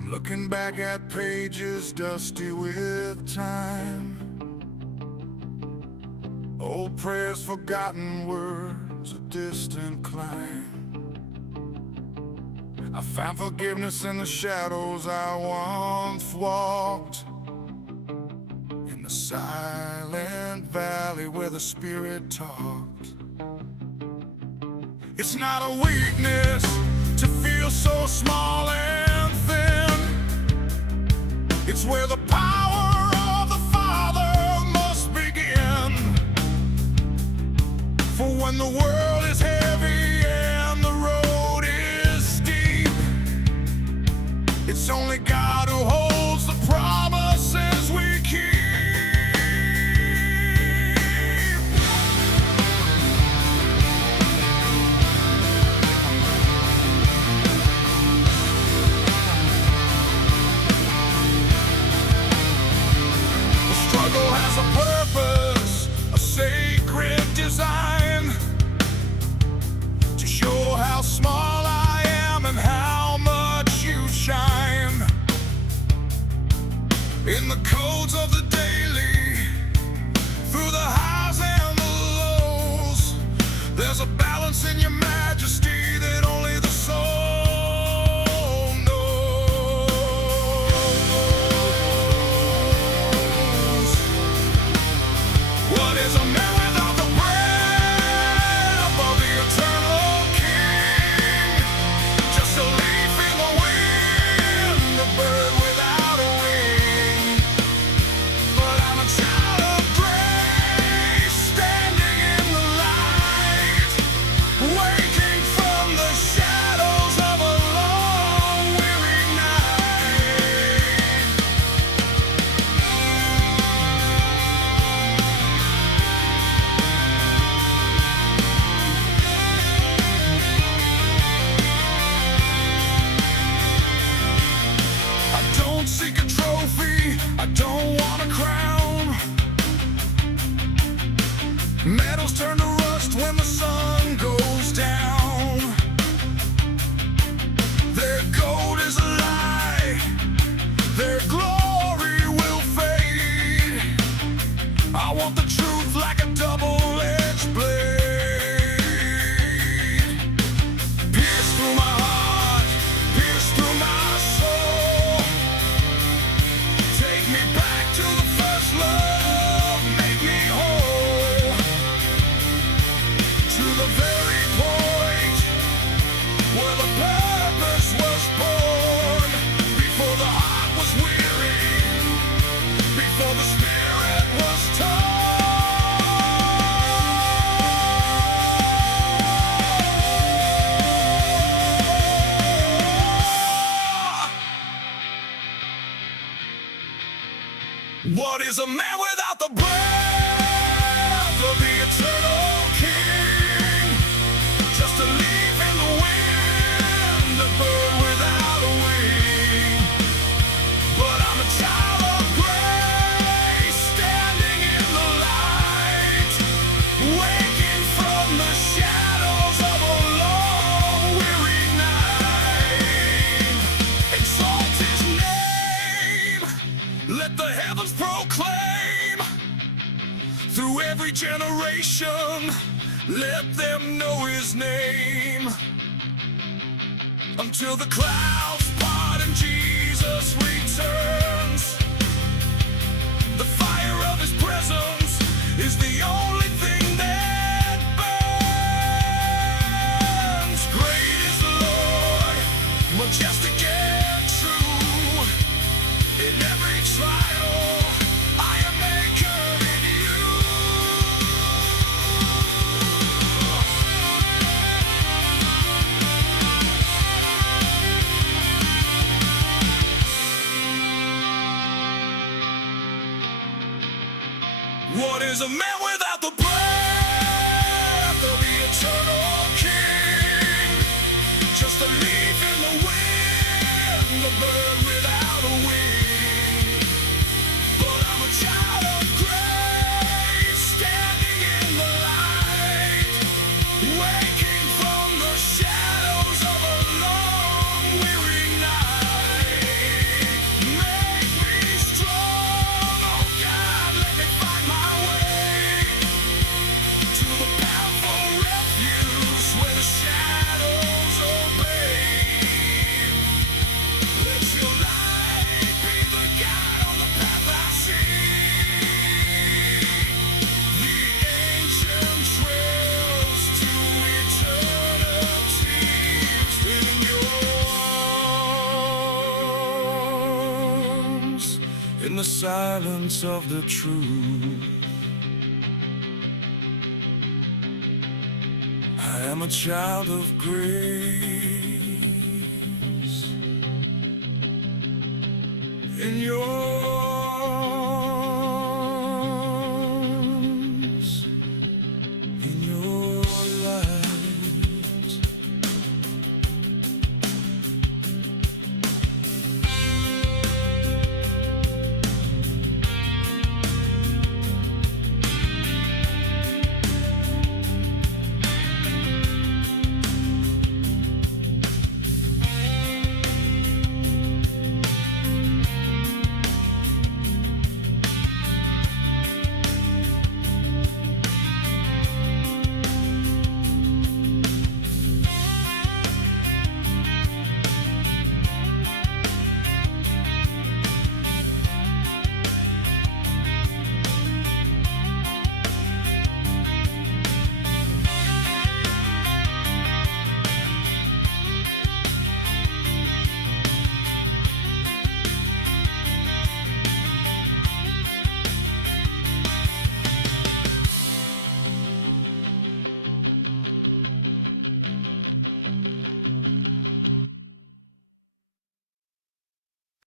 I'm looking back at pages dusty with time, old prayers, forgotten words, a distant climb. I found forgiveness in the shadows I once walked, in the silent valley where the Spirit talked. It's not a weakness to feel so small and thin. It's where the power of the Father must begin. For when the world is heavy and the road is steep, it's only God who holds the promises we keep. Struggle has a purpose, a sacred design, to show how small I am and how much you shine. In the codes of the daily, through the highs and the lows, there's a balance in your majesty that only the soul. What is a man without the breath of the eternal King? Just a leaf in the wind, a bird without a wing. But I'm a child of grace, standing in the light, waking from the shadows of a long, weary night. I don't seek a trophy, I don't want a crown. Medals turn to rust when the sun goes down. Their gold is a lie, their glory will fade. I want the truth like a double-edged blade. Pierce through my heart, pierce through my soul. Take me back to the first love, make me whole. To the very point where the purpose was born. Before the heart was weary, before the spirit was torn. What is a man without the breath of the eternal King? Just a leaf in the wind, a bird without a wing. But I'm a child of grace, standing in the light, waking from the shadows of a long, weary night. Exalt his name, let the heavens proclaim. Through every generation, let them know his name. Until the clouds part and Jesus returns, the fire of his presence is the only thing that burns. Great is the Lord, majestic and true. In every trial, I am anchored in you. What is a man without the breath of the eternal King? Just a leaf in the wind, a bird without a wing. But I'm a child of grace, standing in the light, waking from the shadows of a long, weary night. in the silence of the truth. I am a child of grace. In your